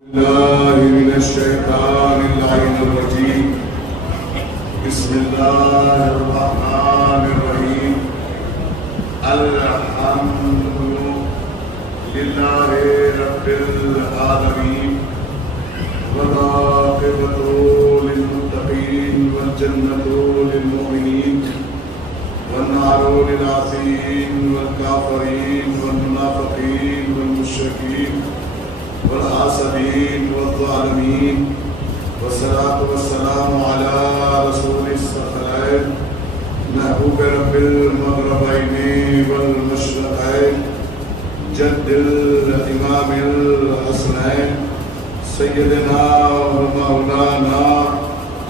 الله من الشيطان اللعين الرجيم. بسم الله الرحمن الرحيم. الحمد لله رب العالمين والعاقبة للمتقين والجنة للمؤمنين والنار للعاصين والكافرين والمنافقين والمشركين والحاسدين والظالمين والصلاة والسلام على رسول الثقلين محبوب رب المغربين والمشرقين جد الإمام الحسنين سيدنا ومولانا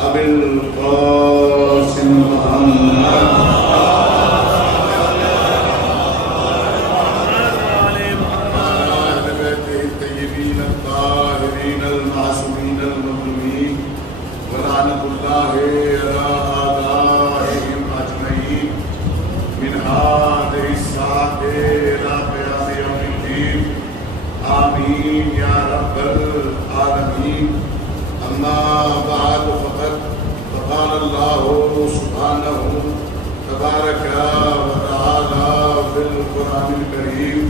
أبي القاسم محمد ولعنة الله على أعدائهم أجمعين من هذه الساعة إلى قيام يوم الدين. آمين يا رب العالمين. أما بعد فقد قال الله سبحانه تبارك وتعالى في القرآن الكريم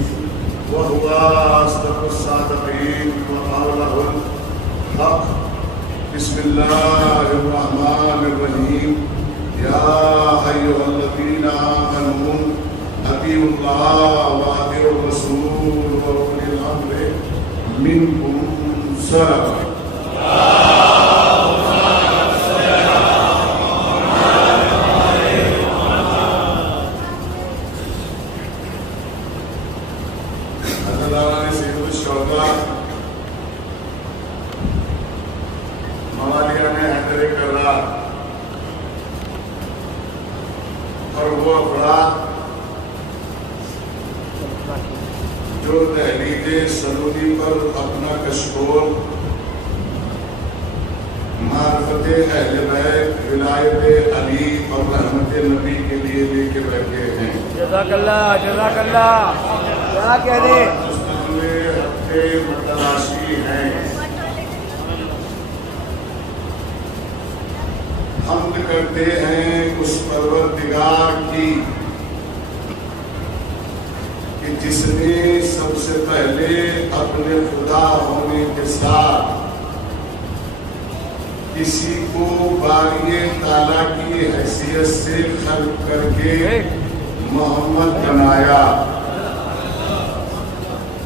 وهو أصدق الصادقين وقوله الحق. بسم الله الرحمن الرحيم. يا أيها الذين آمنوا أطيعوا الله وأطيعوا الرسول وأولي الأمر منكم. صدق اور وہ افراد جو تحریک سعودی پر اپنا کشکول معرفت اہل بیت ولایت علی اور رحمت نبی کے لیے لے کے بیٹھے ہیں. جزاک اللہ جزاک اللہ. کیا کہہ دے ہفتے متلاشی ہیں. حمد کرتے ہیں اس پروردگار کی کہ جس نے سب سے پہلے اپنے خدا ہونے کے ساتھ کسی کو باری تعالیٰ کی حیثیت سے خلق کر کے محمد بنایا.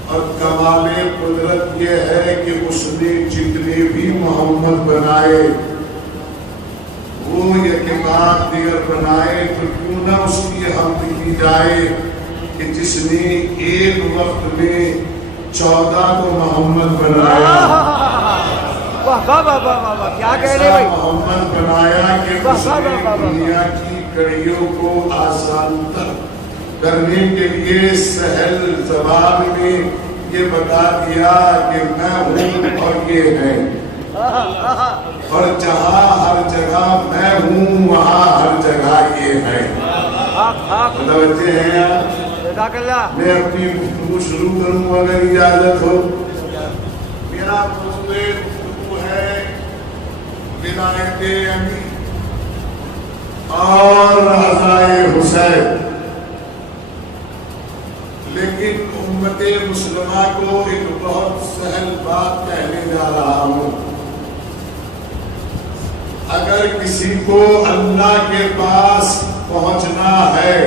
اور کمال قدرت یہ ہے کہ اس نے جتنے بھی محمد بنائے وہ یک بعد دیگر بنائے تو کیوں نہ اس کی حمد کی جائے کہ جس نے ایک وقت میں 14 کو محمد بنایا. کیا کہہ رہے بھائی. محمد بنایا کہ اس نے دنیا کی کڑیوں کو آسان تر کرنے کے لیے سہل زبان میں یہ بتا دیا کہ میں ہوں اور یہ ہے. اور جہاں ہر جگہ میں ہوں وہاں ہر جگہ یہ ہے. متوجہ ہیں آپ. میں اپنی گفتگو شروع کروں اگر اجازت ہو. میرا موضوع گفتگو ہے ولایت علی اور رضائے حسین. لیکن امت مسلمہ کو ایک بہت سہل بات کہنے جا رہا ہوں. اگر کسی کو اللہ کے پاس پہنچنا ہے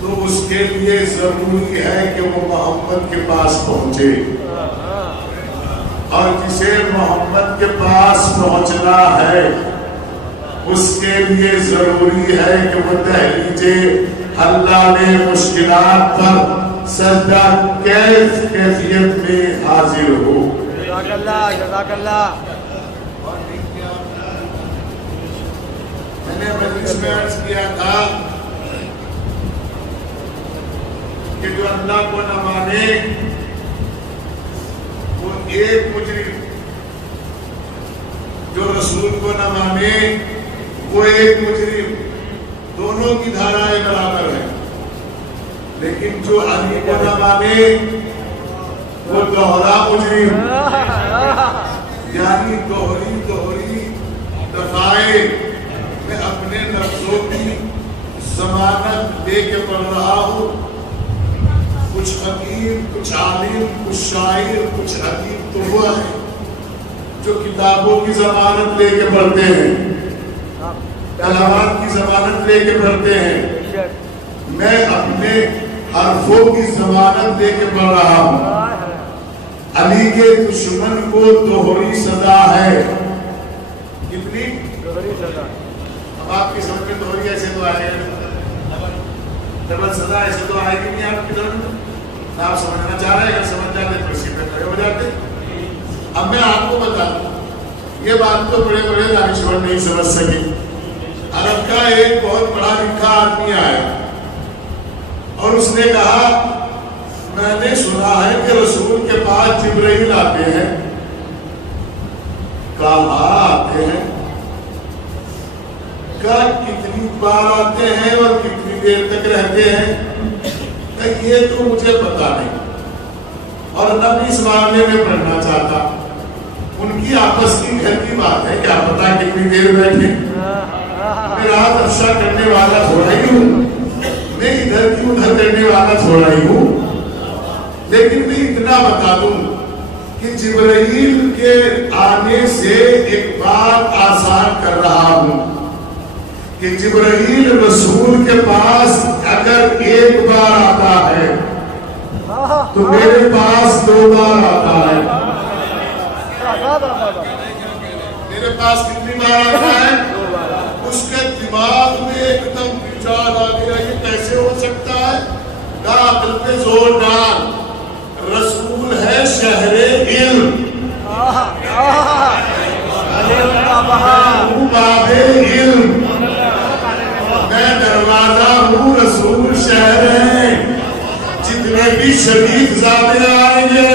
تو اس کے لیے ضروری ہے کہ وہ محمد کے پاس پہنچے. اور جسے محمد کے پاس پہنچنا ہے اس کے لیے ضروری ہے کہ وہ تحریج اللہ میں مشکلات پر سجدہ کیفیت میں حاضر ہو. جزاک اللہ جزاک اللہ. میں نے مجلس میں عرض کیا تھا کہ جو اللہ کو نہ مانے وہ ایک مجرم، جو رسول کو نہ مانے وہ ایک مجرم. دونوں کی دھارائیں برابر ہیں. لیکن جو علی کو نہ مانے وہ دوہرا مجرم. پڑھ رہا ہوں. کچھ حکیم، کچھ عالم، کچھ شاعر، کچھ حکیم تو وہ ہے جو کتابوں کی ضمانت لے کے پڑھتے ہیں، کلمات کی ضمانت لے کے پڑھتے ہیں. میں اپنے حرفوں کی ضمانت لے کے پڑھ رہا ہوں. علی کے دشمن کو دوہری سزا ہے. کتنی دوہری سزا؟ اب آپ کی سمجھ میں دوہری ایسے تو آئے گا، ڈبل سزا ایسے تو آئے گی نہیں آپ کی طرف. آپ سمجھنا چاہ رہے ہیں، اگر سمجھ جاتے تو اسی پہ کھڑے ہو جاتے. اب میں آپ کو بتا دوں، یہ بات تو بڑے بڑے دانشور نہیں سمجھ سکے. عرب کا ایک بہت بڑا لکھا آدمی آیا اور اس نے کہا میں نے سنا ہے کہ رسول کے پاس جبرائیل آتے ہیں. کہاں آتے ہیں؟ کہا کتنی بار آتے ہیں اور کتنی دیر تک رہتے ہیں؟ یہ تو مجھے پتا نہیں اور نہ بھی اس معاملے میں پڑھنا چاہتا. ان کی آپس کی گھر کی بات ہے، کیا پتا کتنی دیر بیٹھے. میں رات افشا کرنے والا تھوڑا ہی ہوں، میں ادھر کی ادھر کرنے والا تھوڑا ہی ہوں. لیکن میں اتنا بتا دوں کہ جبرائیل کے آنے سے ایک بات آسان کر رہا ہوں کہ جبرائیل رسول کے پاس اگر ایک بار آتا ہے تو میرے پاس 2 بار آتا ہے. میرے پاس کتنی بار آتا ہے؟ اس کے دماغ میں ایک دم وچار آ گیا یہ کیسے ہو سکتا ہے. عقل پہ زور ڈال. رسول ہے شہر علم، باب علم. میں دروازہ ہوں، رسول شہر ہے. جتنے بھی شریف زادے آئیں گے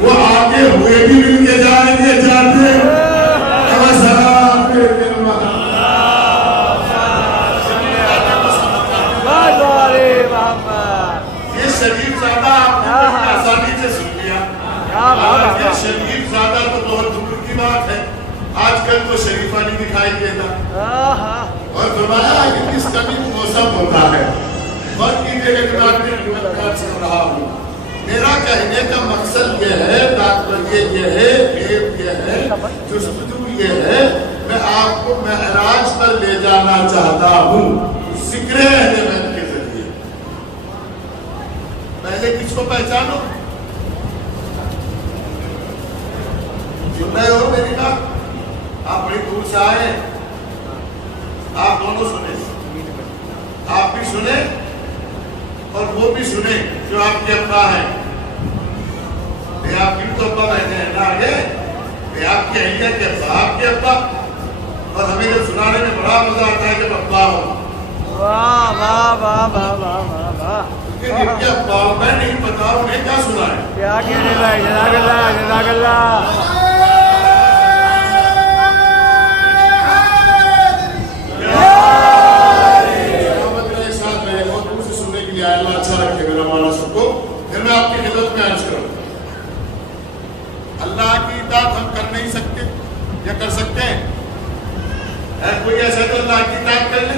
وہ آگے ہوئے بھی مل کے جائیں گے. جاتے یہ شریف زادہ آپ نے آسانی سے سن لیا. یہ شریف زادہ تو بہت دور کی بات ہے. آج کل تو شریفہ نہیں دکھائی دیتا. اور فرمایا کہ اس کا بھی موسم ہوتا ہے. وقت کی جگہ کے سن رہا ہوں. میرا کہنے کا مقصد یہ ہے، تاکہ یہ ہے، یہ ہے، جستجو یہ ہے، میں آپ کو معراج پر لے جانا چاہتا ہوں ذکر اہل بیت کے ذریعے. پہلے کس کو پہچانو؟ سن رہے ہو میری بات؟ آپ بڑی دور سے آئے، آپ دونوں سنیں. آپ بھی سنیں اور وہ بھی سنیں جو آپ کے ابا ہیں. یہ آپ کی تو ابا بہنے ہیں نا آگے، یہ آپ کے اہلیہ کے ابا، آپ کے ابا. اور ہمیں جب سنانے میں بڑا مزہ آتا ہے جب ابا ہو. واہ واہ واہ واہ واہ واہ واہ. جن کے ابا ہو میں نہیں پتا انہیں کیا سنا ہے. کیا کہنے بھائی، جزاک اللہ جزاک اللہ. اللہ اچھا رکھے میرا مولا سب کو. پھر میں آپ کی خدمت میں عرض کروں، اللہ کی اطاعت ہم کر نہیں سکتے یا کر سکتے ہیں؟ ہے کوئی ایسا تو اللہ کی اطاعت کر لے؟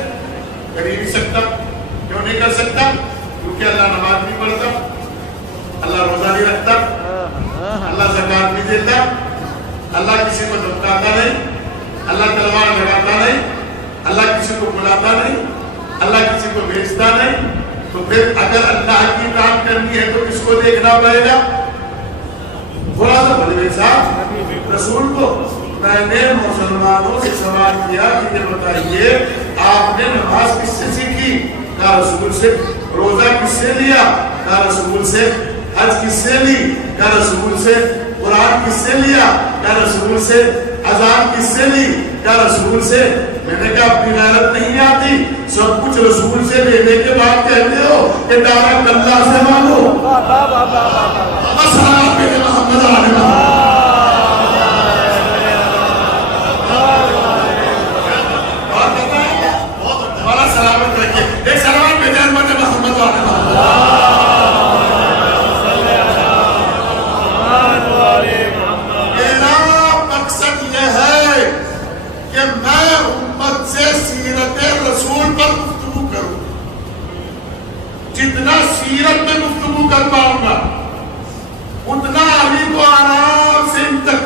کر ہی نہیں سکتا. کیوں نہیں کر سکتا؟ کیونکہ اللہ نماز نہیں پڑھتا، اللہ روزہ نہیں رکھتا، اللہ زکات نہیں دیتا، اللہ کسی کو دھمکاتا نہیں، اللہ تلوار لگاتا نہیں، اللہ کسی کو بلاتا نہیں، اللہ کسی کو بھیجتا نہیں. تو پھر اگر اللہ کی اطاعت کرنی ہے تو کس کو دیکھنا پڑے گا؟ تھوڑا سا بڑے صاحب رسول کو. میں نے مسلمانوں سے سوال کیا کہ یہ بتائیے آپ نے نماز کس سے سیکھی؟ کہا رسول سے. روزہ کس سے لیا؟ کہا رسول سے. حج کس سے لی؟ کہا رسول سے. قرآن کس سے لیا؟ کہا رسول سے. اذان کس سے لی؟ کہا رسول سے. میں نے کہا اپنی غیرت نہیں آتی؟ سب کچھ رسول سے لینے کے بعد کہتے ہو کہ ڈائریکٹ اللہ سے مانو. السلام علیکم محمد علیہ بڑا سلامت رکھیے. ایک سلام پہ جان مت محمد میرا مقصد یہ ہے کہ میں امت سے سیرت رسول پر گفتگو کروں.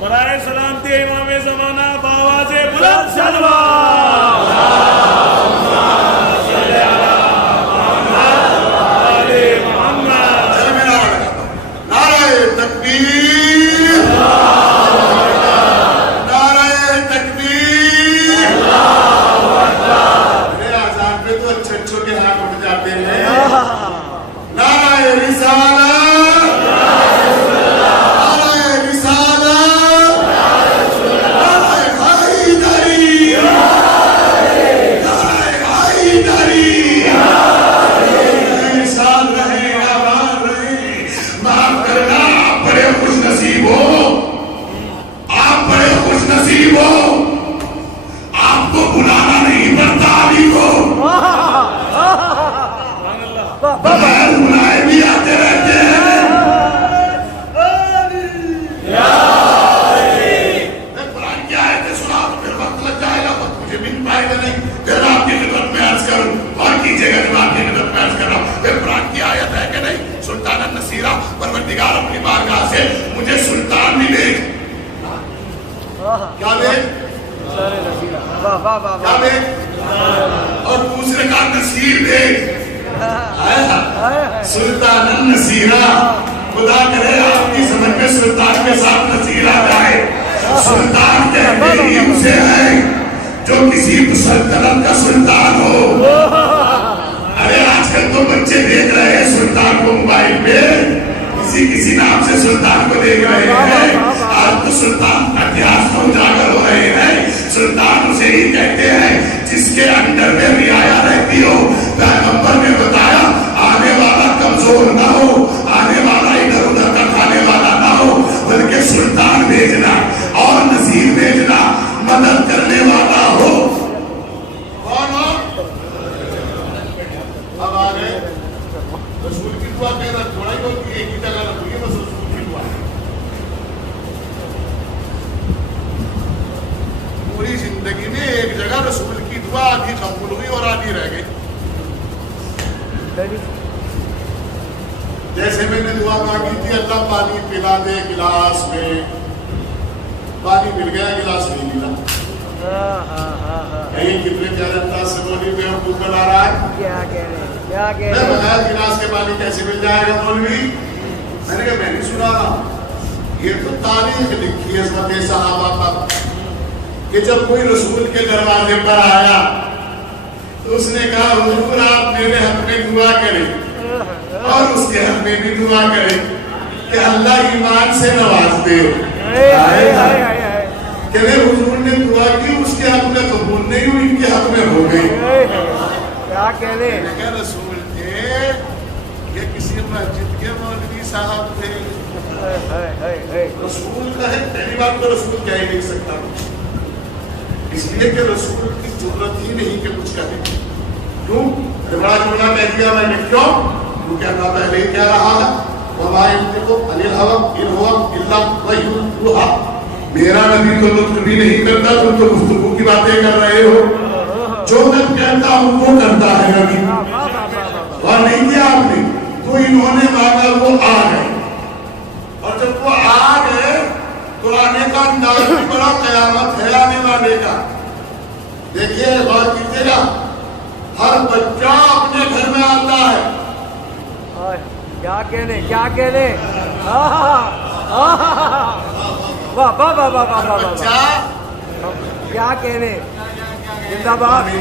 برائے سلامتی امام زمانہ بآواز بلند سلوات اور دوسرے کا نصیر دیکھ سلطان النصیرہ خدا کرے آپ کی سمجھ میں سلطان کے ساتھ نصیر آ جائے سلطان کہتے ہی اسے ہے جو کسی سلطنت کا سلطان ہو ارے آج کل تو بچے دیکھ رہے ہیں سلطان کو موبائل پہ کسی نام سے سلطان کو دیکھ رہے ہیں آج تو سلطان اتہاس کو اجاگر ہو رہے ہیں سلطان اسے ہی کہتے ہیں جس کے انڈر میں رعایا رہتی ہو پیغمبر نے بتایا آنے والا کمزور نہ ہو آنے والا ادھر ادھر کا کھانے والا نہ ہو بلکہ سلطان بھیجنا اور نصیر بھیجنا مدد کرنے والا ہو کون ہو اب آگے رسول کی دعا کہنا تھوڑا ہی ہوتی ہے ایک ہی جگہ رکھو گے بس رسول کی دعا پوری زندگی میں ایک جگہ رسول کی دعا آدھی قبول ہوئی اور آدھی رہ گئی جیسے میں نے دعا مانگی تھی اللہ پانی پلا دے گلاس میں پانی مل گیا گلاس نہیں ملا کتنے کہہ رہتا سے مولوی میں حکومت بنا رہا ہے میں بغیر گلاس کے پانی کیسے مل جائے گا مولوی میں نے کہا میں نہیں سنا رہا یہ تو تاریخ لکھی ہے حضرت صحابہ پر کہ جب کوئی رسول کے دروازے پر آیا تو اس نے کہا حضور آپ میرے حق میں دعا کریں اور اس کے حق میں بھی دعا کریں کہ اللہ ایمان سے نواز دے کہ حضور نے دعا کی اس کے حق میں قبول نہیں ہوئی ان کے حق میں ہو گئی کیا کہنے رسول تھے یہ کسی مسجد کے مولوی صاحب تھے رسول کا ہے پہلی بات تو رسول کیا ہی نہیں سکتا اس لیے کہ رسول کی ضرورت ہی نہیں کہ کچھ کہے کیوں بڑا جملہ کہہ دیا میں نے کیوں کیونکہ اللہ پہلے ہی کہہ رہا ہے وَمَا يَنْطِقُ عَنِ الْهَوَىٰ إِنْ هُوَ إِلَّا وَحْيٌ يُوحَىٰ میرا نبی تو لطف بھی نہیں کرتا تم تو گفتگو کی باتیں کر رہے ہو جو میں کہتا ہوں وہ کرتا ہے نبی اور نہیں کیا آپ نے تو انہوں نے مانگا وہ آ گئے اور جب وہ آ گئے تو آنے کا انداز بھی بڑا قیامت ہے آنے والے کا دیکھیے غور کیجیے گا ہر بچہ اپنے گھر میں آتا ہے کیا کہنے واہ واہ واہ واہ واہ بچہ کیا کہنے زندہ باد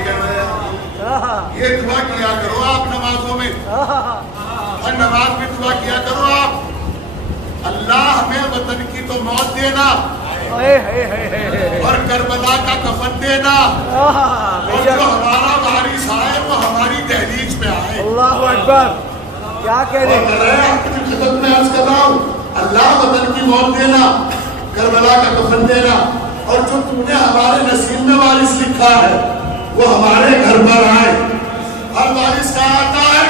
یہ دعا کیا کرو آپ نمازوں میں ہر نماز میں دعا کیا کرو آپ اللہ ہمیں وطن کی تو موت دینا اور کربلا کا کفن دینا اور جو ہمارا وارث آئے وہ ہماری دہلیز پہ آئے اللہ اکبر کیا کہنے اللہ وطن کی موت دینا کربلا کا کفن دینا اور جو تم نے ہمارے نصیب میں وارث لکھا ہے وہ ہمارے گھر پر آئے ہر وارث کہاں آتا ہے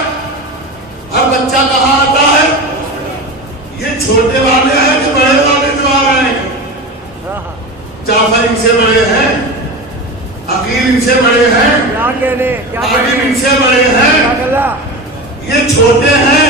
ہر بچہ کہاں آتا ہے یہ چھوٹے والے ہیں کہ بڑے والے جو آ رہے ہیں جعفر ان سے بڑے ہیں عقیل ان سے بڑے ہیں عالم ان سے بڑے ہیں یہ چھوٹے ہیں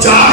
4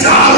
4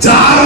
4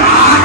8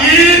3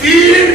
3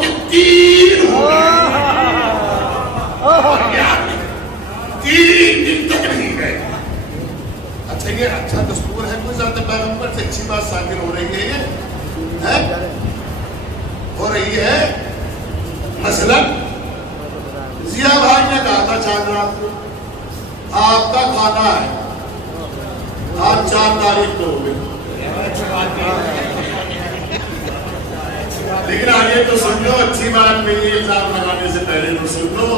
کہ 3 ہو گئے اور کیا 3 دن تک نہیں گئے. اچھا یہ اچھا دستور ہے کوئی ذات پیغمبر سے اچھی بات ثابت ہو رہی ہے یہ ہو رہی ہے. مثلا ضیاء بھائی نے کہا تھا 4 رات کو آپ کا کھانا ہے, آج 4 تاریخ تو ہو گئی, لیکن آگے تو سمجھو اچھی بات نہیں ہے, الزام لگانے سے پہلے تو سن لو.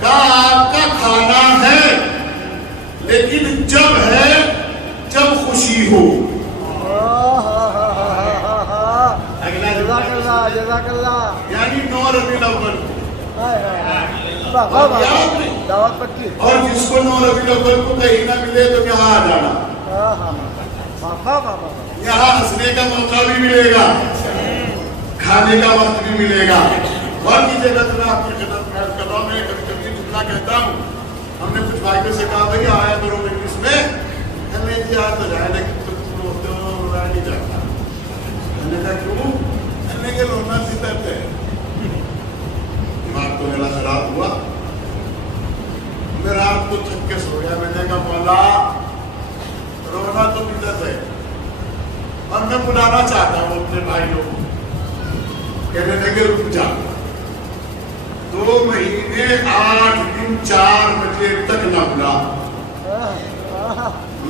کہا آپ کا کھانا ہے لیکن جب ہے جب خوشی ہو. جزاک اللہ. یعنی 9 ربیع الاول کو دعوت پکی. اور جس کو 9 ربیع الاول کو کہیں نہ ملے تو یہاں آ جانا, یہاں ہنسنے کا موقع بھی ملے گا, کھانے کا وقت بھی ملے گا. اور کی جگہ میں آپ کی خدمت کر رہا ہوں, میں کبھی کبھی جتنا کہتا ہوں, ہم نے کچھ بھائیوں سے کہا بھائی آیا کرو انگلش میں, ہمیں یاد تو جائے لیکن تو رہا نہیں جاتا. ہم نے کہا کیوں؟ ہم نے کہ رونا بدعت ہے. دماغ تو میرا خراب ہوا, میں رات کو تھک کے سو گیا. میں نے کہا مولا رونا تو بدعت ہے, اور میں بلانا چاہتا ہوں اپنے بھائیوں کو. کہنے لگے رک جا, 2 مہینے 8 دن 4 بجے تک نہ بلا.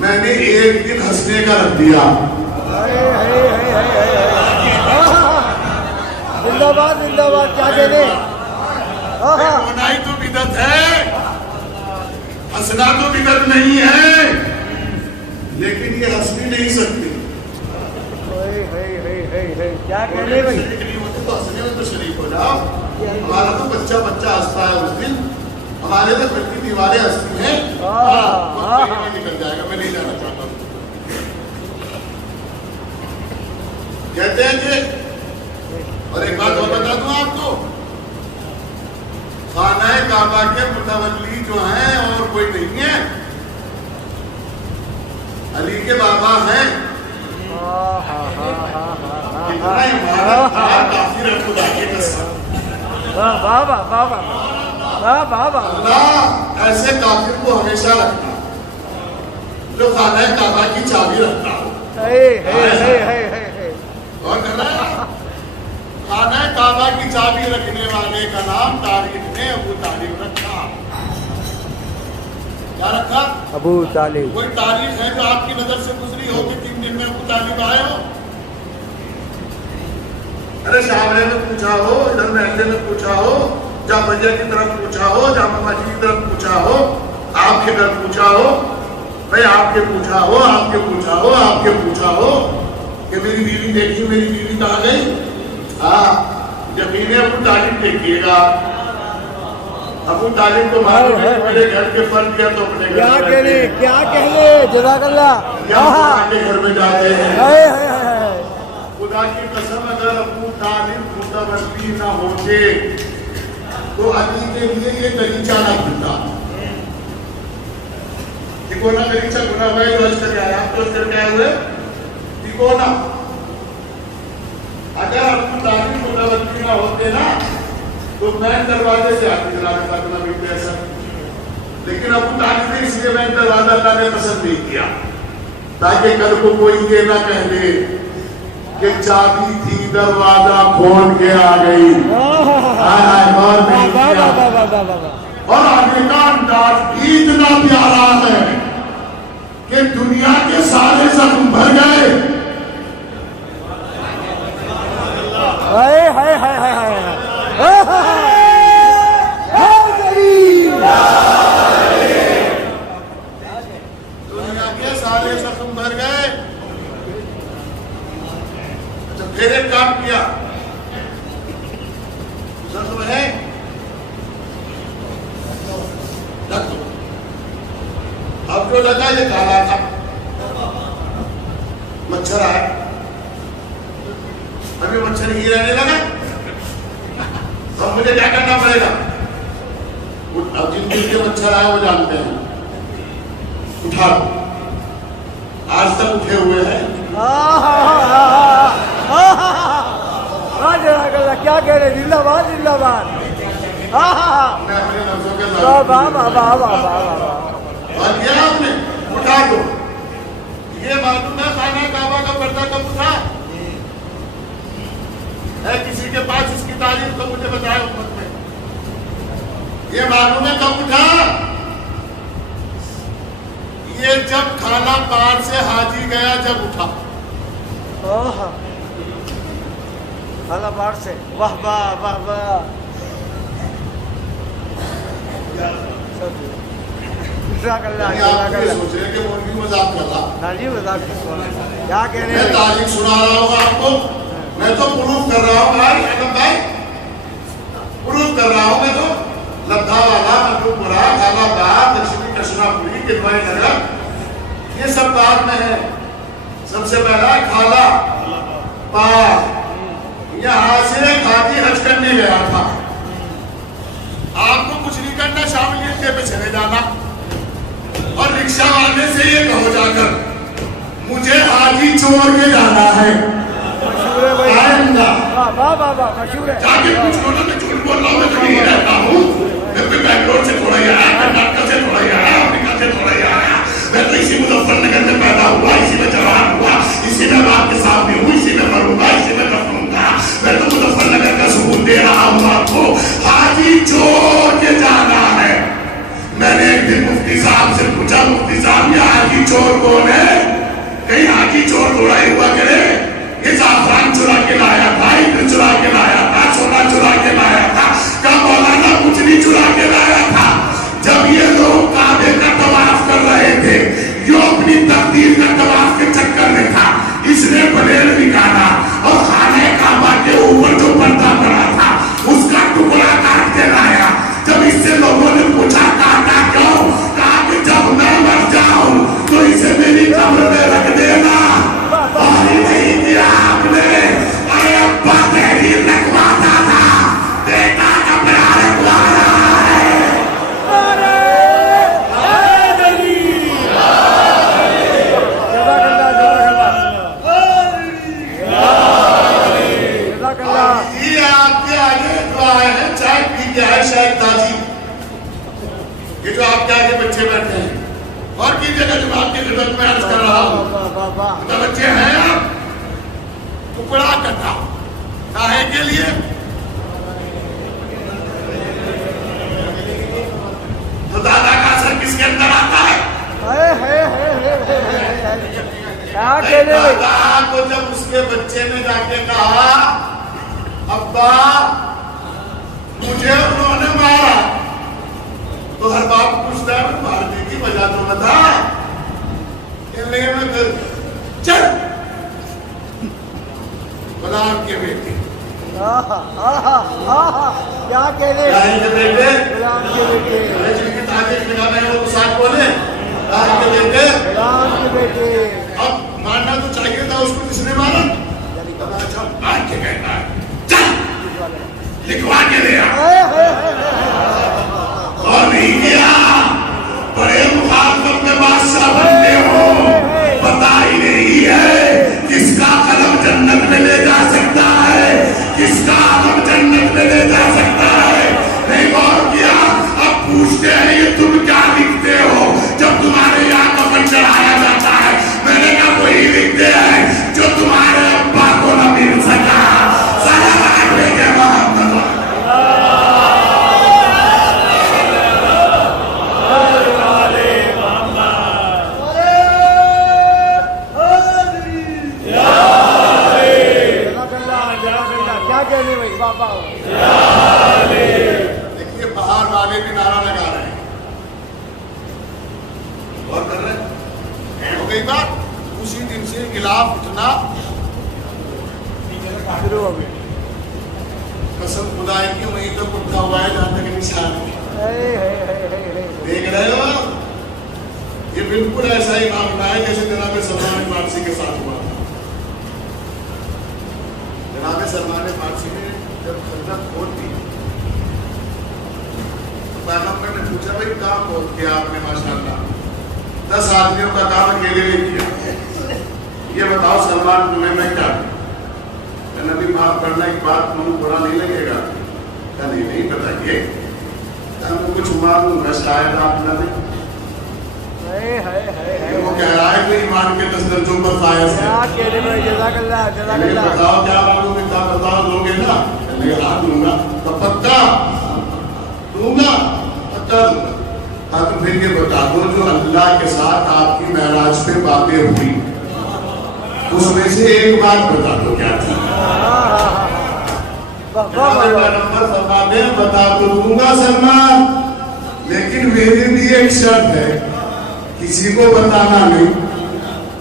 میں نے 1 دن ہنسنے کا رکھ دیا. زندہ باد زندہ باد. کیا کہنے رونا ہی تو بدعت ہے, ہنسنا تو بدعت نہیں ہے, لیکن یہ ہنس بھی نہیں سکتے. کیا کہنے بھائی, تو ہنسنے میں تو شریک ہو جاؤ. ہمارا تو بچہ ہنستا ہے اس دن, ہمارے تو بڑی دیواریں ہنستی ہیں. نکل جائے گا, میں نہیں جانا چاہتا ہوں. کہتے ہیں کہ اور ایک بات اور بتا دوں آپ کو, خانہ کعبہ کے متولی جو ہیں اور کوئی نہیں ہے, علی کے بابا ہیں. کتنا عمارت تھا, کافر ہے خدا کی قسم. اللہ ایسے کافر کو ہمیشہ رکھنا جو خانہ کعبہ کی چابی رکھتا ہو. اور کہنا ہے خانہ کعبہ کی چابی رکھنے والے کا نام تاریخ نے ابو طالب رکھا. کیا رکھا؟ ابو طالب. کوئی تاریخ ہے جو آپ کی نظر سے گزری ہو کہ 3 دن میں ابو طالب آئے ہو؟ ارے شاہرے میں پوچھا ہو, ادھر محلے میں پوچھا ہو, جامعہ کی طرف پوچھا ہو, جامع مسجد کی طرف پوچھا ہو, آپ کے گھر پوچھا ہو, بھائی آپ کے پوچھا ہو, آپ کے پوچھا ہو, آپ کے پوچھا ہو کہ میری بیوی دیکھی, میری بیوی کہاں گئی. ہاں یقین ہے ابو طالب دیکھیے گا. ابو طالب کو معلوم ہے میرے گھر کے فرد کیا تو اپنے کیا کہنے, کیا کہنے. جزاک اللہ. کے گھر میں جاتے ہیں. خدا کی قسم اگر ابو طالب متولی نہ ہوتے تو علی کے لیے یہ دریچہ نہ کھلتا. دیکھو نا دریچہ کھلا ہوا ہے جو اس کر آیا, آپ تو اس کر آئے ہوئے. دیکھو نا اگر ابو طالب متولی نہ ہوتے نا تو مین دروازے سے آتی جناب فاطمہ بنت اسد, لیکن ابو طالب نے اس لیے مین دروازہ اللہ نے پسند نہیں کیا تاکہ کل کو کوئی یہ نہ کہہ دے کہ چابی تھی دروازہ کھول کے آ گئی. اور آگے کا انداز اتنا پیارا ہے کہ دنیا کے سارے زخم بھر گئے. دنیا کے سارے زخم بھر گئے. پھر ایک کام کیا, زخم ہے ڈھک دو. اب جو لگا یہ کالا تھا, مچھر آئے, ابھی مچھر ہی رہنے لگا. اب مجھے کیا کرنا پڑے گا؟ اب جن دن کے مچھر آئے وہ جانتے ہیں, اٹھا دو. آج تک اٹھے ہوئے ہیں, واہ جزاک اللہ کیا کہہ رہے زندہ باد زندہ باد ہاں ہاں میں اپنے لفظوں کے واہ ذات واہ واہ واہ واہ واہ اور کیا آپ نے اٹھا دو یہ معلوم ہے خانہ کعبہ کا پردہ کب اٹھا ہے کسی کے پاس اس کی تاریخ تو مجھے بتائے امت میں یہ معلوم ہے کب اٹھا یہ جب کھانا پار سے حاجی گیا جب اٹھا خالہ بار سے واہ واہ واہ واہ جزاک اللہ آپ جزاک یہ اللہ سوچ رہے ہیں کہ مولوی مذاق کر رہا نا جی مذاق کیا کہہ میں رہے ہیں تاریخ سنا رہا ہوں آپ کو میں تو پروف کر رہا ہوں بھائی احمد بھائی پروف کر رہا ہوں میں تو لدھا والا مدو پورا کالا باد لکشمی کشنا پوری کدوائی نگر یہ سب بعد میں ہے سب سے پہلا کھالا باد یہاں سے کھاتی حج کرنے گیا تھا آپ کو کچھ نہیں کرنا شاملیت کے پہ چلے جانا اور رکشہ والے سے یہ کہو جا کر مجھے حاجی چھوڑ کے جانا ہے مشہور ہے بھائی آئندہ واہ واہ واہ واہ مشہور ہے جا کے کچھ لوگوں میں جھوٹ بول رہا ہوں میں کہیں رہتا ہوں میں کوئی بینگلور سے تھوڑا ہی آیا کرناٹک سے تھوڑا ہی آیا امریکہ سے تھوڑا ہی آیا میں تو اسی مظفر نگر میں پیدا ہوا اسی میں جوان ہوا اسی میں باپ کے ساتھ بھی ہوں اسی میں مروں گا اسی میں دفنوں گا میں تو مظفر نگر کا سکون دے رہا ہوں آپ کو حاجی چھوڑ کے جانا ہے میں نے ایک دن مفتی صاحب سے پوچھا مفتی صاحب یہ حاجی چور کون ہے کہیں حاجی چور تھوڑا ہی ہوا کرے یہ زعفران چرا کے لایا تھا عطر چرا کے لایا تھا سونا چرا کے لایا تھا کیا مولانا کچھ نہیں چرا کے لایا تھا جب یہ لوگ کعبے کا طواف کر رہے تھے جو اپنی تقدیر کا طواف کے چکر میں تھا اس نے بلیڈ نکالا اور خانہ کعبہ کے اوپر جو پردہ پڑا تھا اس کا ٹکڑا کاٹ کے لایا جب اس سے لوگوں نے پوچھا کاٹا کیوں کہا کہ جب میں مر جاؤں تو اسے میری قبر میں رکھ دینا اور نہیں کیا آپ نے ارے ابا تحریر رکھواتا تھا بیٹا کپڑا رکھوا رہا ہے جزاک اللہ یہ آپ کے آگے دعائیں ہیں چائے پی کے آئے شاید تازی یہ جو آپ کے آگے بچے بیٹھے ہیں اور کیجئے گا جب آپ کی خدمت میں عرض کر رہا ہوں واہ واہ واہ تو بچے ہیں آپ ٹکڑا کٹا کاہے کے لیے تو دادا کا اثر کس کے اندر آتا ہے کیا کہہ رہے بھائی دادا کو جب اس کے بچے نے جا کے کہا ابا مجھے انہوں نے مارا تو ہر باپ پوچھتا ہے مارنے کی وجہ تو بتا میں چل غلام کے بیٹے کیا کہہ رہے غلام کے بیٹے غلام کے بیٹے جن کی تعریف نگاہ ہے وہ ساتھ بولے غلام کے بیٹے غلام کے بیٹے اب مارنا تو چاہیے تھا اس کو کس نے مارا مار کے کہتا ہے چل لکھوا کے دیا اور نہیں کیا بڑے مخاطب میں بادشاہ بنتے ہو پتا ہی نہیں ہے کس کا قلم جنت میں لے جا سکتا ہے کس کا قلم جنت میں لے جا سکتا ہے نہیں غور کیا اب پوچھتے ہیں یہ تم کیا لکھتے ہو جب تمہارے یہاں کفن چڑھایا جاتا ہے میں نے کہا وہی لکھتے ہیں جو تمہارے ابا کو نہ مل سکا سلام علیکم محمد دیکھیے باہر والے بھی نعرہ لگا رہے ہیں اور کر رہے ہیں ہو گئی بات اسی دن سے خلاف اٹھنا شروع ہو گئے قسم خدا کی وہیں تک اٹھا ہوا ہے جہاں تک نشان ہے دیکھ رہے ہو یہ بالکل ایسا ہی معاملہ ہے جیسے جناب سلمان فارسی کے ساتھ ہوا تھا جناب سلمان فارسی نے جب خندق کھود دی تو پیغمبر نے پوچھا بھائی کام کھود کیا آپ نے ماشاءاللہ 10 آدمیوں کا کام اکیلے نے کیا یہ بتاؤ سلمان تمہیں میں کیا نبی معاف کرنا ایک بات تم برا نہیں لگے گا؟ نہیں بتائیے، ہم کچھ معلوم ہے شاید آپ نہ دیں۔ وہ کہہ رہا ہے کہ ایمان کے 10 درجوں پر فائز ہے۔ جزاک اللہ جزاک اللہ۔ بتاؤ کیا معلوم ہے؟ کیا بتاؤ دو گے نا؟ ہاں دوں گا، تو پکا دوں گا، پکا دوں گا۔ ہاں تو پھر یہ بتا دو جو اللہ کے ساتھ آپ کی معراج پہ باتیں ہوئی اس میں سے ایک بات بتا دو کیا تھی؟ پیغمبر فرماتے ہیں بتا تو دوں گا سلمان، لیکن میرے لیے ایک شرط ہے، کسی کو بتانا نہیں۔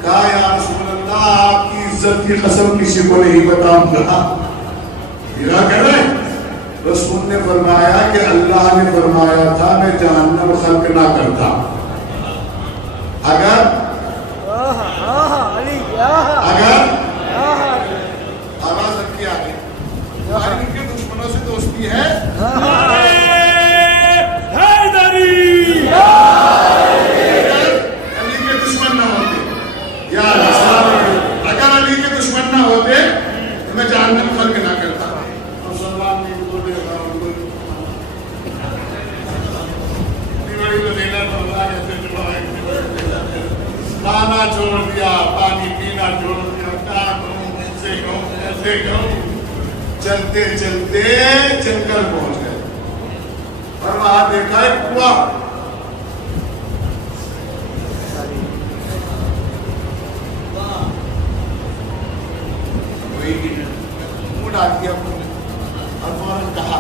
کہا یا رسول اللہ آپ کی عزت کی قسم کسی کو نہیں بتاؤں گا۔ کیا کہہ رہے ہیں؟ رسول نے فرمایا کہ اللہ نے فرمایا تھا میں جہنم خلق نہ کرتا اگر آواز رکھی آگے ان کے دشمنوں سے دوستی ہے علی کے دشمن نہ ہوتے یا اگر علی کے دشمن نہ ہوتے تو میں جہنم خلق نہ کرتا۔ مسلمان نہیں بولے کھانا چھوڑ دیا، پانی پینا چھوڑ دیا، کیا کروں ایسے کہوں ایسے کہوں، چلتے چلتے جنگل پہنچ گئے اور وہاں دیکھا ایک کنواں۔ منہ ڈال دیا اور فوراً کہا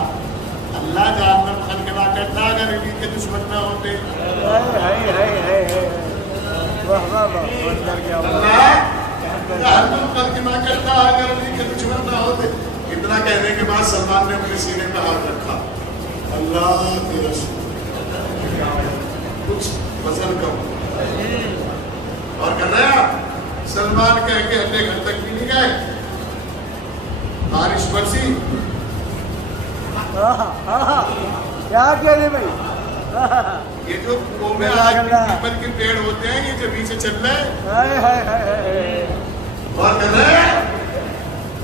اللہ جہنم خلق نہ کرتا اگر علی کے دشمن نہ ہوتے۔ اللہ جہنم خلق نہ کرتا اگر علی کے دشمن نہ ہوتے۔ اتنا کہنے کے بعد سلمان نے اپنے سینے پہ ہاتھ رکھا، اللہ کے رسول کچھ وزن کم اور کہہ رہا سلمان کہہ کے اپنے گھر تک بھی نہیں گئے، بارش برسی۔ کیا کہنے بھائی؟ یہ جو قومیں آج پیپل کے پیڑ ہوتے ہیں یہ جب سے چل رہے ہیں اور کہہ رہے ہیں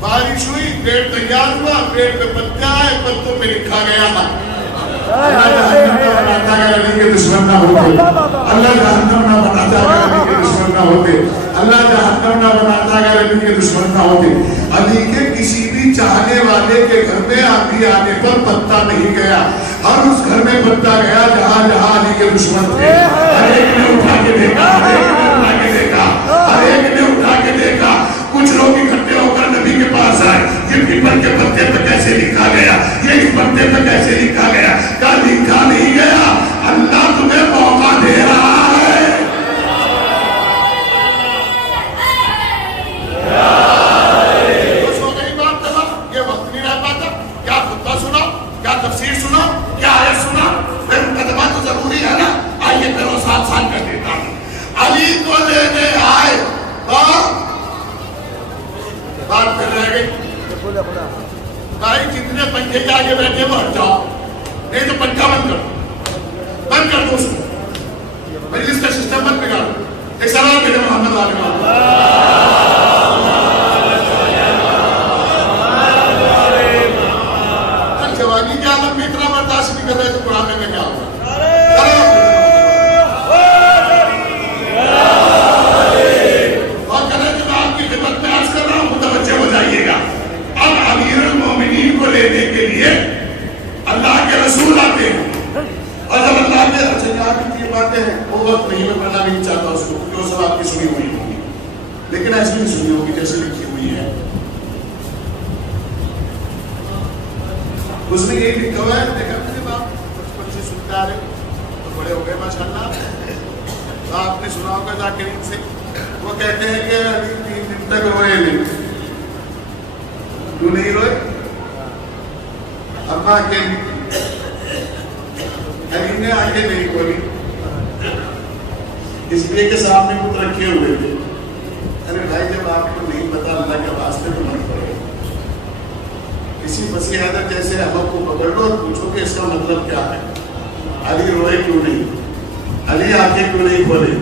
بارش ہوئی، پیڑ تیار ہوا، پیڑ پہ پتے آئے، پتوں پہ لکھا گیا اللہ جہنم نہ بناتا اگر علی کے دشمن نہ ہوتے، اللہ جہنم نہ بناتا اگر علی کے دشمن نہ ہوتے، اللہ جہنم نہ بناتا اگر علی کے دشمن نہ ہوتے۔ علی کے کسی بھی چاہنے والے کے گھر میں آندھی آنے پر پتا نہیں گیا، ہر اس گھر میں پتا گیا جہاں جہاں علی کے دشمن تھے۔ ہر ایک نے اٹھا کے دیکھا، ہر ایک نے اٹھا کے دیکھا، ہر ایک نے اٹھا کے دیکھا۔ کچھ لوگ اکٹھے ہو کر نبی کے پاس آئے، یہ پیپل کے پتے پہ کیسے لکھا گیا، یہ اس پتے پہ کیسے لکھا گیا؟ کہا لکھا نہیں گیا، اللہ تمہیں موقع دے رہا ہے۔ خوش ہو گئی بات تمام، یہ وقت نہیں رہ پاتا، کیا خطبہ سنا، کیا تفسیر سنا، کیا آیت سنا، پھر مقدمہ تو ضروری ہے نا۔ آئیے پھر وہ ساتھ ساتھ کر دیتا ہوں۔ علی کو لینے آئے بات کر رہ گئی بھائی جتنے پنکھے کے آگے بیٹھے وہ ہٹ جاؤ، نہیں تو پنکھا بند کر دو اس کو، مجلس کا سسٹم بند بگاڑو۔ ایک سلام کے محمد علیہ جوانی کے عالم میں اتنا برداشت نہیں کر رہے تو قرآن میں کیا ہوگا؟ اور کہنے کہ میں آپ کی خدمت میں عرض کر رہا ہوں، متوجہ ہو جائیے گا۔ اب امیر المومنین کو لینے کے لیے اللہ کے رسول آتے ہیں، اور جب اللہ کے رسول آتے یہ باتیں ہیں وہ وقت نہیں میں پڑھنا نہیں چاہتا اس کو، جو سب آپ کی سنی ہوئی ہوگی، لیکن ایسی نہیں سنی ہوگی جیسے لکھی ہوئی ہے۔ اس نے یہی لکھا ہوا ہے، دیکھا مجھے باپ بچپن سے سنتے آ رہے تو بڑے ہو گئے ماشاءاللہ۔ آپ نے سنا ہوگا ذاکرین سے، وہ کہتے ہیں کہ علی 3 دن تک روئے نہیں۔ کیوں نہیں روئے؟ اماں اکیلی، علی نے آنکھیں نہیں کھولی، اس لیے کہ سامنے کچھ رکھے ہوئے تھے۔ ارے بھائی جب آپ کو نہیں پتا اللہ کے واسطے تو مت پڑے، کسی مسیح حیدر جیسے احمد کو پکڑ لو اور پوچھو کہ اس کا مطلب کیا ہے، علی روئے کیوں نہیں، علی آنکھیں کیوں نہیں کھولے؟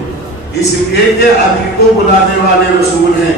اس لیے کہ علی کو بلانے والے رسول ہیں،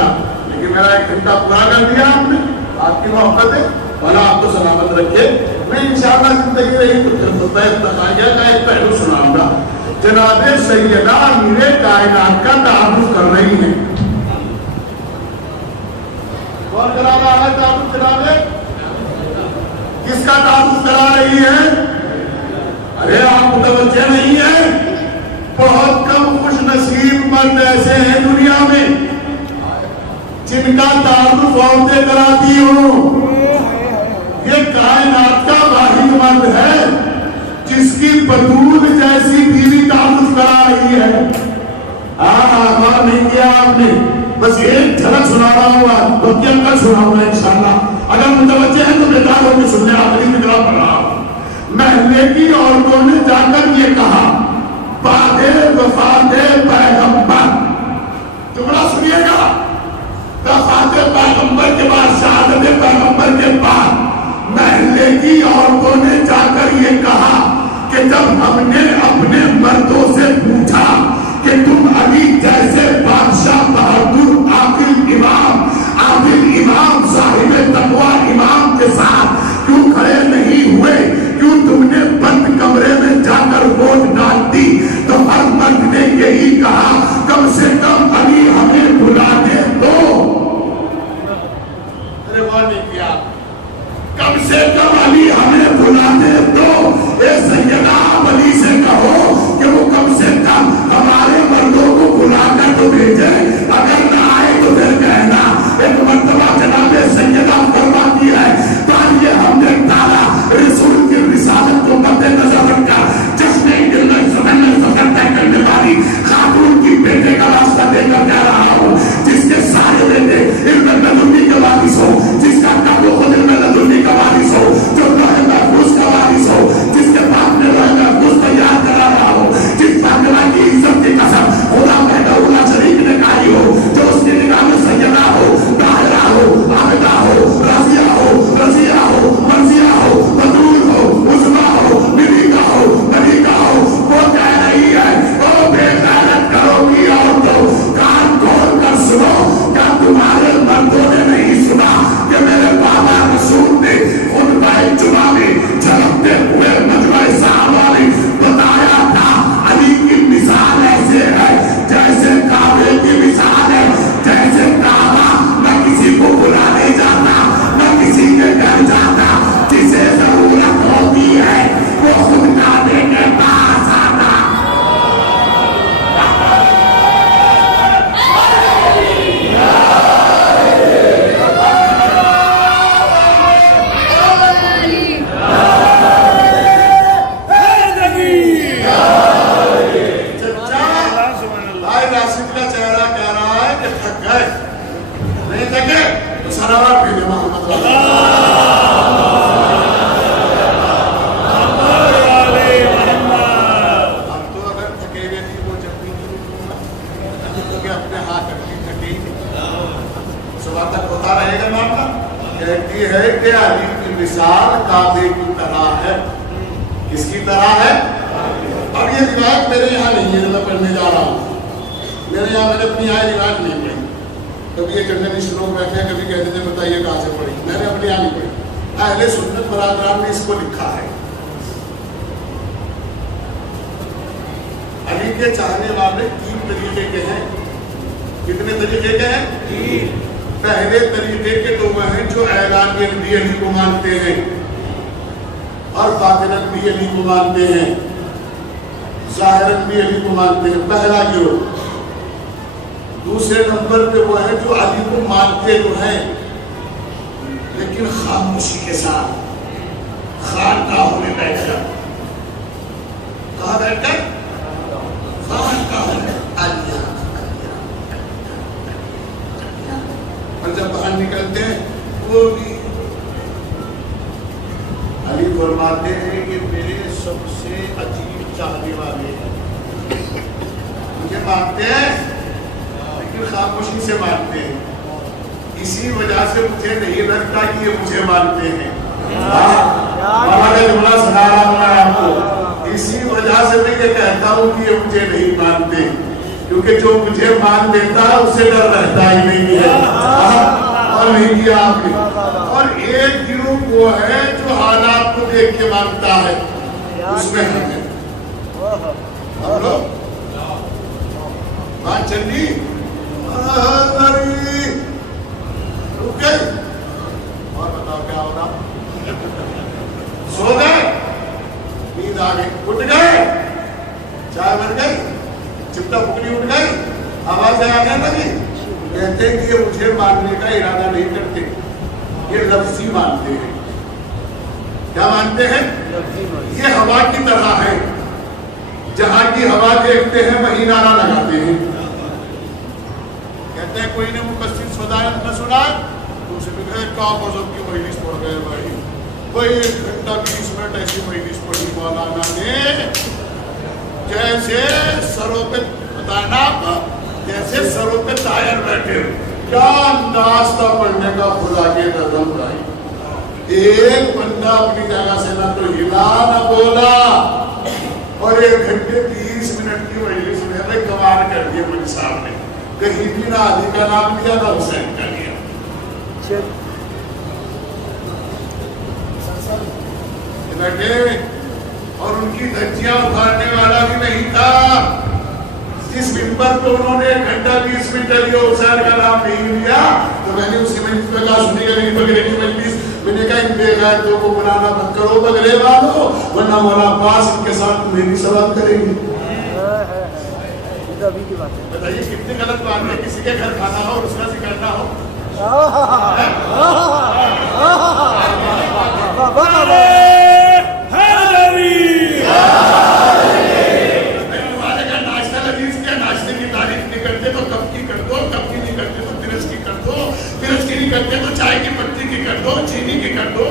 نا، لیکن میرا 1 گھنٹہ پورا کر دیا آپ نے. آپ کی محبت ہے، بھلا آپ کو سلامت رکھے. میں انشاءاللہ زندگی رہی تو پھر تقاضا کا ایک پہلو سناؤں گا. جناب سیدہ امیر کائنات کا تعارف کر رہی ہیں. کون کرا رہا ہے تعارف؟ جناب کس کا تعارف کرا رہی ہے؟ ارے آپ متوجہ نہیں ہیں؟ بہت کم خوش نصیب مرد ایسے ہیں دنیا میں جن کا تعارف عورتیں کراتی ہوں. یہ کائنات کا واحد مرد ہے جس کی بطول جیسی بیوی تعارف کرا رہی ہے. غور نہیں کیا آپ نے؟ بس ایک جھلک سنا رہا ہوں، بقیہ کل سناؤں گا انشاءاللہ. اگر متوجہ ہیں تو بیدار ہو کے سن لیں. آخری فکرہ پڑھ رہا ہوں. محلے کی عورتوں نے جا کر یہ کہا، بعد وفات پیغمبر. ٹکڑا سنیے گا. وفات پیغمبر کے بعد، شہادت پیغمبر کے بعد محلے کی عورتوں نے جا کر یہ کہا کہ جب ہم نے اپنے مردوں سے پوچھا کہ تم علی جیسے بادشاہ بہادر عادل امام صاحب تقویٰ امام کے ساتھ کیوں کھڑے نہیں ہوئے، کیوں تم نے بند کمرے میں جا کر ووٹ ڈال دی، تو ہر مرد نے یہی کہا کم سے کم علی ہمیں بلا دے دو. ارے غور نہیں کیا؟ کم سے کم علی ہمیں بلا دے دو. اے سیدہ آپ علی سے کہو کہ وہ کم سے کم ہمارے مردوں کو بلا کر تو بھیجے، اگر نہ آئے تو پھر کہنا. ایک مرتبہ جناب سیدہ فرماتی ہے، پر یہ ہم نے ڈالا رسول کی رسالت کو مد نظر رکھ کر جشن عید الفطر میں سفر طے کرنے والی خاتون کی بیٹے کا راستہ دے کر جا رہا ہوں، جس کے سارے بیٹے علم لدنی کے وارث ہو، جس کا قبل خود علم لدنی کا وارث ہو، جو لوح محفوظ کا وارث ہو، جس کے باپ نے لوح محفوظ تیار کرا رہا ہو، جس فاطمہ کی عزت کی قسم خدا وحدہ شریک نے کھائی ہو، جو اس کی نگاہ میں سیدہ ہو، طاہرہ ہو، عابدہ ہو، راضیہ ہو، رضیہ ہو، مرضیہ ہو، بدول ہو، عظمیٰ ہو، ملیکہ ہو، ملیکہ ہو. وہ کہہ رہی ہے او بے غیرت کرو کی عورتوں، کان کھول کر سنو. کیا تمہارے مردوں نے نہیں سنا کہ میرے بابا رسول نے خطبہ جمعہ میں جھلکتے ہوئے مجمع صحابہ نے بتایا تھا علی کی مثال ایسے ہے جیسے کعبے کی مثال ہے. جیسے کعبہ نہ کسی کو بلانے جاتا، نہ کسی کے گھر جاتا، جسے ضرورت ہوتی ہے وہ خود کعبے کے پاس آتا. کہتی ہے کہ علی کی مثال کعبے کی طرح ہے. کس کی طرح ہے؟ اب یہ روایت میرے یہاں نہیں ہے جو میں پڑھنے جا رہا ہوں. میرے یہاں میں نے اپنی یہاں روایت نہیں پڑھی. کبھی یہ جرنلسٹ لوگ بیٹھے ہیں، کبھی کہتے تھے بتائیے کہاں سے پڑھی. میں نے اپنے یہاں نہیں پڑھی. اہل سنت برادران نے اس کو لکھا ہے. علی کے چاہنے والے 3 طریقے کے ہیں. کتنے طریقے کے ہیں؟ 3. پہلے طریقے کے تو وہ ہیں جو اعلانیاً بھی علی کو مانتے ہیں اور باطناً بھی علی کو مانتے ہیں، ظاہراً بھی علی کو مانتے ہیں. پہلا گروہ. دوسرے نمبر پہ وہ ہیں جو علی کو مانتے تو ہیں لیکن خاموشی کے ساتھ خانقاہوں میں بیٹھ کر. کہاں بیٹھ کر؟ خانقاہوں میں. اور جب باہر نکلتے ہیں وہ بھی علی فرماتے ہیں کہ میرے سب سے عجیب چاہنے والے مجھے مانتے ہیں لیکن خاموشی سے مانتے ہیں. اسی وجہ سے مجھے نہیں لگتا کہ یہ مجھے مانتے ہیں. جملہ سنا رہا ہوں آپ کو. اسی وجہ سے میں یہ کہتا ہوں کہ یہ مجھے نہیں مانتے. کیونکہ جو مجھے مان دیتا ہے اسے ڈر رہتا ہی نہیں ہے. اور نہیں کیا آپ نے. اور ایک گروپ وہ ہے جو حالات کو دیکھ کے مانتا ہے, اس میں ہم ہیں. ہم لوگ بات چلی رک گئے. اور بتاؤ کیا ہو رہا؟ سو گئے, نیند آ گئی, اٹھ گئے, چائے بن گئی, چپٹا پکڑی اٹھ گئی, آوازیں آنے لگی. کہتے ہیں کہ یہ مجھے ماننے کا ارادہ نہیں کرتے, یہ لفظی مانتے ہیں. کیا مانتے ہیں؟ یہ ہوا کی طرح ہے, جہاں کی ہوا دیکھتے ہیں وہیں نعرہ لگاتے ہیں. کہتے ہیں کوئی نے مفسر صدایت نہ سنا تو اسے بھی کہے کہا مذہب کی مجلس پڑھ گئے بھائی, کوئی 1 گھنٹہ 20 منٹ ایسی مجلس پڑھی مولانا نے جیسے سروں پہ بتانا آپ, جیسے سروں پہ طائر بیٹھے. کیا انداز تھا پڑھنے کا, خدا کے قدم بھائی. ایک بندہ اپنی جگہ سے نہ تو ہلا نہ بولا, اور 1 گھنٹے 30 منٹ کی مجلس میں گوار کر دیے مجھے صاحب نے. کہیں بھی نہ علی کا نام لیا نہ حسین کا لیا. لگے اور ان کی دھجیاں اٹھانے والا بھی نہیں تھا. جس ممبر پہ انہوں نے 1 گھنٹہ 20 منٹ علی اور حسین کا نام نہیں لیا تو میں نے اسی مجلس میں کہا سنی گئی بغیر کی مجلس. میں نے کہا ان بے غیرتوں کو بنانا مت کرو بغیر والو, ورنہ مولا عباس ان کے ساتھ تمہیں بھی سوال کریں گے. بتائیے کتنی غلط بات ہے کسی کے گھر کھانا ہو اور اس کا ذکر نہ ہو. ہمارے گھر ناشتہ لذیذ کیا, ناشتے کی تعریف نہیں کرتے تو کب کی کر دو, کب کی نہیں کرتے تو پرس کی کر دو, پرس کی نہیں کرتے تو چائے کی پتی کی کر دو, چینی کی کر دو.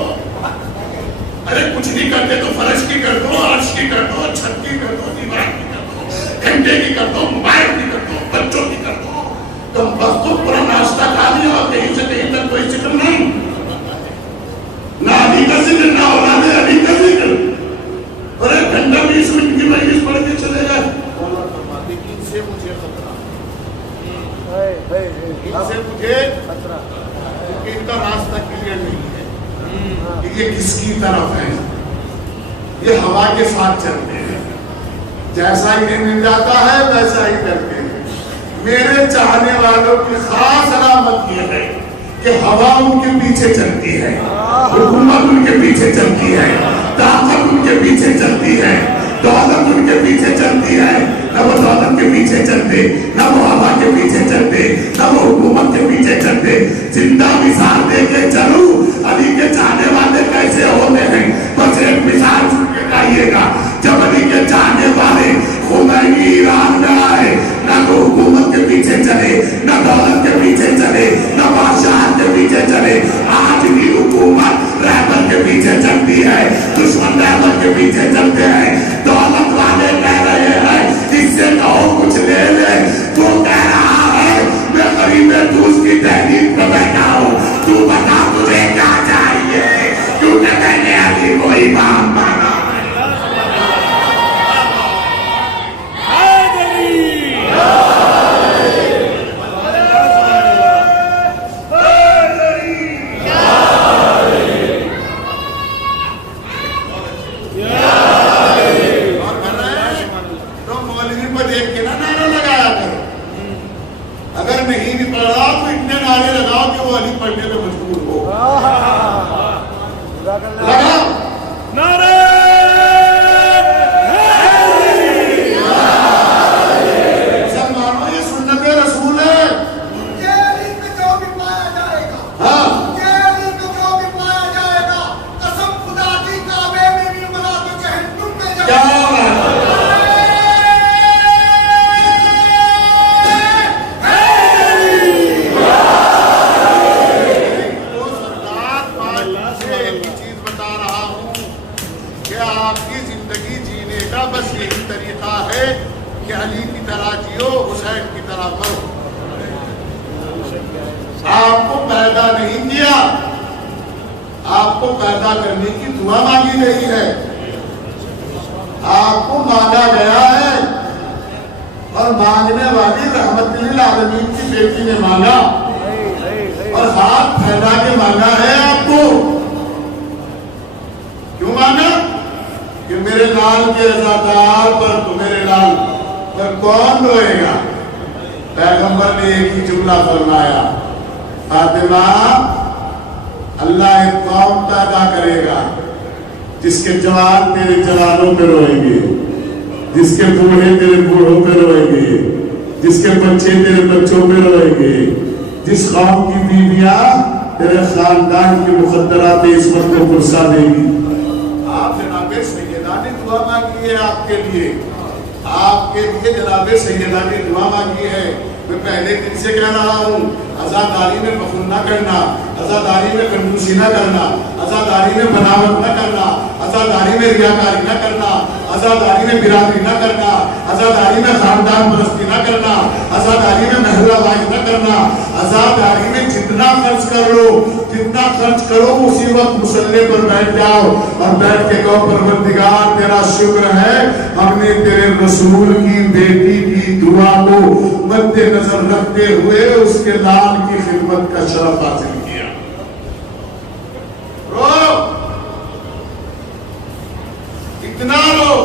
ارے کچھ نہیں کرتے تو فرش کی کر دو, عرش کی کر دو, چھت کی کر دو, دیوار کی کر دو, گھنٹے کی کر دو, موبائل کی کر دو, بچوں کی کر دو. تم بس تو پورا ناشتہ کھا لیا اور کہیں سے کہیں تک کوئی ذکر نہیں, نہ علی کا ذکر نہ اولاد علی کا ذکر. اور 1 گھنٹہ 20 منٹ کی مجلس پڑھ کے چلے گئے. ان سے مجھے خطرہ, ان سے مجھے خطرہ, کیونکہ ان کا راستہ کلیئر نہیں ہے کہ یہ کس کی طرف ہے. یہ ہوا کے ساتھ چلتے ہیں, جیسا انہیں مل جاتا ہے ویسا ہی کرتے ہیں. میرے چاہنے والوں کی خاص علامت یہ ہے کہ ہوا ان کے پیچھے چلتی ہے, حکومت ان کے پیچھے چلتی ہے, طاقت ان کے پیچھے چلتی ہے, دولت ان کے پیچھے چلتی ہے. نہ وہ دولت کے پیچھے چلتے, نہ وہ ہوا کے پیچھے چلتے, نہ وہ حکومت کے پیچھے چلتے. زندہ مثال دے کے چلوں علی کے چاہنے والے کیسے ہوتے ہیں, بس ایک مثال سن کے کہیے گا. جب علی کے چاہنے والے خمینی ایران میں آئے, نہ تو حکومت کے پیچھے چلے, نہ دولت کے پیچھے چلے, نہ بادشاہ کے پیچھے چلے. آج بھی حکومت رہبر کے پیچھے چلتی ہے, دشمن رہبر کے پیچھے چلتے ہیں. دولت والے کہہ رہے ہیں اس سے کہو کچھ لے لے, تو کہہ رہا ہے میں غریب دوست کی تحریر پہ بیٹھا ہوں, تو بتا تجھے کیا چاہیے, کیونکہ میں نے علی کو امام مانا. آپ کو پیدا کرنے کی دعا مانگی گئی ہے, آپ کو مانگا گیا ہے, اور اور مانگنے والی رحمت للعالمین کی بیٹی نے مانگا اور ہاتھ پھیلا کے مانگا ہے آپ کو. کیوں مانگا؟ کہ میرے لال کے عزادار پر تو میرے لال پر کون روئے گا؟ پیغمبر نے ایک ہی جملہ فرمایا، فاطمہ اللہ ایک قوم پیدا کرے گا جس کے جوان تیرے جوانوں پہ روئیں گے، جس کے بوڑھے تیرے بوڑھوں پہ روئیں گے، جس کے بچے تیرے بچوں پہ روئیں گے، جس قوم کی بیویاں تیرے خاندان کی مقدرات عصمت کو پرسا دے گی. آپ جناب سیدہ نے دعا مانگی ہے آپ کے لیے، آپ کے لیے جناب سیدہ نے دعا مانگی ہے. میں پہلے دن سے کہہ رہا ہوں، عزاداری میں بخل نہ کرنا، عزاداری میں کنجوسی نہ کرنا، عزاداری میں بناوٹ نہ کرنا، عزاداری میں ریاکاری نہ کرنا، عزاداری میں برادری نہ کرنا، عزاداری میں خاندان پرستی نہ کرنا، عزاداری میں محلہ وائی نہ کرنا. عزاداری میں جتنا خرچ کر لو، جتنا خرچ کرو اسی وقت مصلے پر بیٹھ جاؤ اور بیٹھ کے کہو پروردگار تیرا شکر ہے ہم نے تیرے رسول کی بیٹی کی دعا کو مد نظر رکھتے ہوئے اس کے لال کی خدمت کا شرف حاصل کیا. رو اتنا رو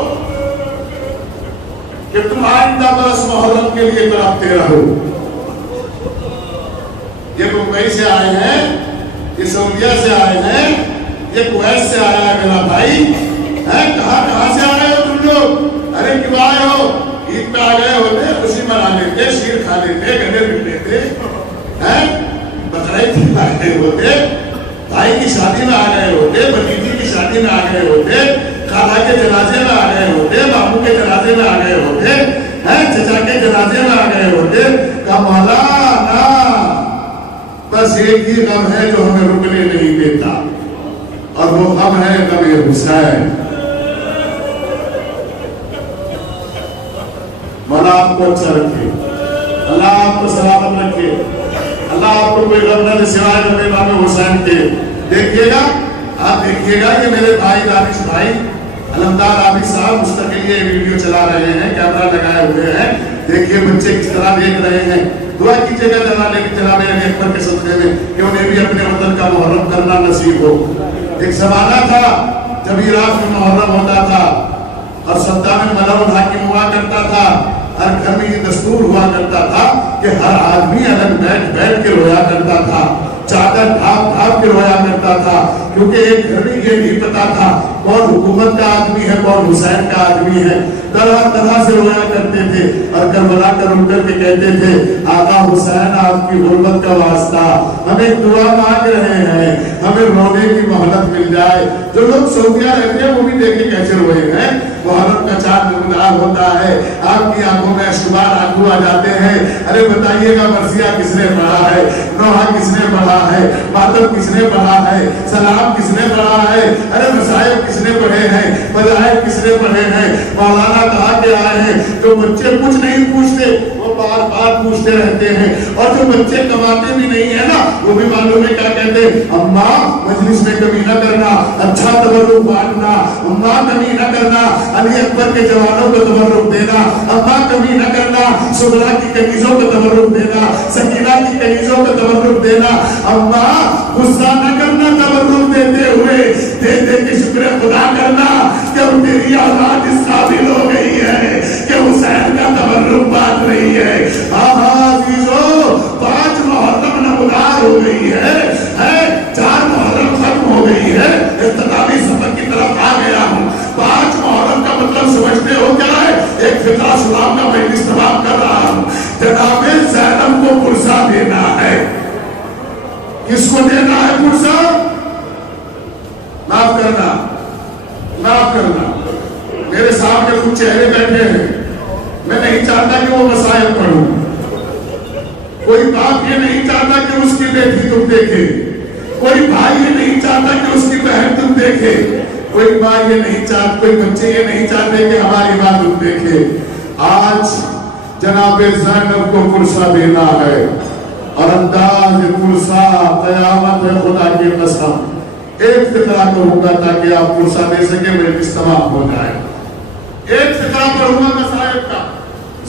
کہ تم آئندہ برس محرم کے لیے تڑپتے رہو. یہ ممبئی سے آئے ہیں، یہ سعودیہ سے آئے ہیں، یہ کویت سے آیا ہے میرا بھائی. کہاں سے آئے ہو تم لوگ؟ ارے کیوں آئے ہو؟ عید پہ آ گئے ہوتے، خوشی منا لیتے، شیر کھا لیتے، گلے مل لیتے، بقرعید آ گئے ہوتے، بھائی کی شادی میں آ گئے ہوتے، بھتیجی کی شادی میں آ گئے ہوتے، خالہ کے جنازے میں آ گئے ہوتے، ماموں کے جنازے میں آ گئے ہوتے، چچا کے جنازے میں آ گئے ہوتے. کہ مولانا بس ایک ہی غم ہے جو ہمیں رکنے نہیں دیتا، اور وہ غم ہے غم حسین. مولا آپ کو اچھا رکھے، اللہ آپ کو سلامت رکھے، اللہ آپ کو کوئی غم نہ دے سوائے غم امام حسین کے. دیکھیے گا، آپ دیکھیے گا کہ میرے بھائی دانش بھائی علمدار عابد صاحب مستقل یہ ویڈیو چلا رہے ہیں، کیمرہ لگائے ہوئے ہیں. دیکھیے بچے کس طرح دیکھ رہے ہیں. دعا کیجیے گا جناب اکبر کے صدقے میں کہ انہیں بھی اپنے وطن کا محرم کرنا نصیب ہو. ایک زمانہ تھا جب عراق میں محرم ہوتا تھا اور صدام ملعون حاکم ہوا کرتا تھا. ہر گھر میں یہ دستور ہوا کرتا تھا کہ ہر آدمی الگ بیٹھ کے رویا کرتا تھا، چادر ڈھانپ کے رویا کرتا تھا، کیونکہ ایک گھر میں یہ نہیں پتا تھا کون حکومت کا آدمی ہے کون حسین کا آدمی ہے. طرح طرح سے رویا کرتے تھے اور کربلا کر اٹھ کر کے کہتے تھے آقا حسین آپ کی غربت کا واسطہ ہمیں دعا مانگ رہے ہیں، ہمیں رونے کی مہلت مل جائے. جو لوگ سعودیہ رہتے ہیں وہ بھی دیکھیں کیسے روئے ہیں. محرم کا چاند نمودار ہوتا ہے، آپ کی آنکھوں میں اشکبار آنکھوں آ جاتے ہیں. ارے بتائیے گا مرثیہ کس نے پڑھا ہے، نوحہ کس نے پڑھا ہے، ماتم کس نے پڑھا ہے، سلام کس نے پڑھا ہے، ارے مصائب کس نے پڑھے ہیں، فضائل کس نے پڑھے ہیں. مولانا کہا کے آئے ہیں جو بچے کچھ نہیں پوچھتے وہ بار بار پوچھتے رہتے ہیں، اور جو بچے کماتے بھی نہیں ہیں نا وہ بھی معلوم ہے کیا کہتے ہیں، اماں مجلس میں کمی نہ کرنا، اچھا تبرک بانٹنا، اماں کمی نہ کرنا، علی اکبر کے جوانوں کو تبرک دینا، اماں کمی نہ کرنا، سغرا کی کنیزوں کو تبرک دینا، سکینہ کی کنیزوں کو تبرک دینا. اماں غصہ نہ کرنا تبرک دیتے ہوئے، دے دے کے شکر خدا کرنا کہ اب تیری اولاد اس قابل ہو گئی ہے کہ حسین کا تبرک بات رہی ہے. عزیزو 5 محرم نمودار ہو گئی ہے، 4 محرم ختم ہو گئی ہے، اختتامی سفر کی طرف آ گیا ہوں. 5 محرم کا مطلب سمجھتے ہو کیا ہے؟ ایک فقہ سلام کا میں استعمال کر رہا ہوں. جناب زینب کو پرسا دینا ہے. کس کو دینا ہے پرسا؟ معاف کرنا، معاف کرنا. میرے سامنے کچھ چہرے بیٹھے ہیں، میں نہیں چاہتا کہ وہ مسائل پڑھوں. کوئی باپ یہ نہیں چاہتا کہ اس کی بیٹی تم دیکھے، کوئی بھائی یہ نہیں چاہتا کہ اس کی بہن تم دیکھے، کوئی ماں یہ نہیں چاہتا، کوئی بچے یہ نہیں چاہتے کہ ہماری ماں تم دیکھے. آج جناب زینب کو پرسا دینا ہے اور انداز پرسا قیامت ہے خدا کی قسم. ایک فقرہ کہوں گا تاکہ آپ پرسا دے سکے، میرے اجتماع ہو جائے. ایک فقرہ پڑھوں گا مسائل کا،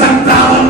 57